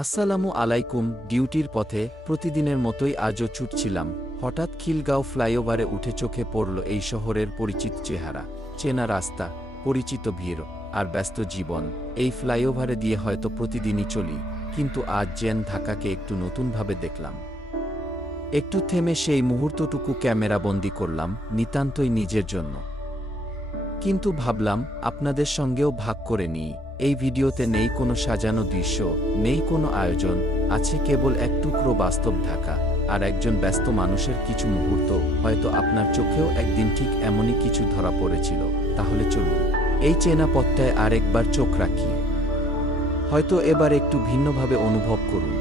আসসালামু আলাইকুম। ডিউটির পথে প্রতিদিনের মতোই আজও ছুটছিলাম। হঠাৎ খিলগাঁও ফ্লাইওভারে উঠে চোখে পড়ল এই শহরের পরিচিত চেহারা, চেনা রাস্তা, পরিচিত ভিড় আর ব্যস্ত জীবন। এই ফ্লাইওভারে দিয়ে হয়তো প্রতিদিনই চলি, কিন্তু আজ যেন ঢাকাকে একটু নতুনভাবে দেখলাম। একটু থেমে সেই মুহূর্তটুকু ক্যামেরাবন্দি করলাম, নিতান্তই নিজের জন্য। কিন্তু ভাবলাম আপনাদের সঙ্গেও ভাগ করে নিই। এই ভিডিওতে নেই কোনো সাজানো দৃশ্য, নেই কোনো আয়োজন, আছে কেবল এক টুকরো বাস্তব ঢাকা আর একজন ব্যস্ত মানুষের কিছু মুহূর্ত। হয়তো আপনার চোখেও একদিন ঠিক এমনই কিছু ধরা পড়েছিল। তাহলে চলুন এই চেনা পথটায় আরেকবার চোখ রাখি। হয়তো এবার একটু ভিন্নভাবে অনুভব করুন।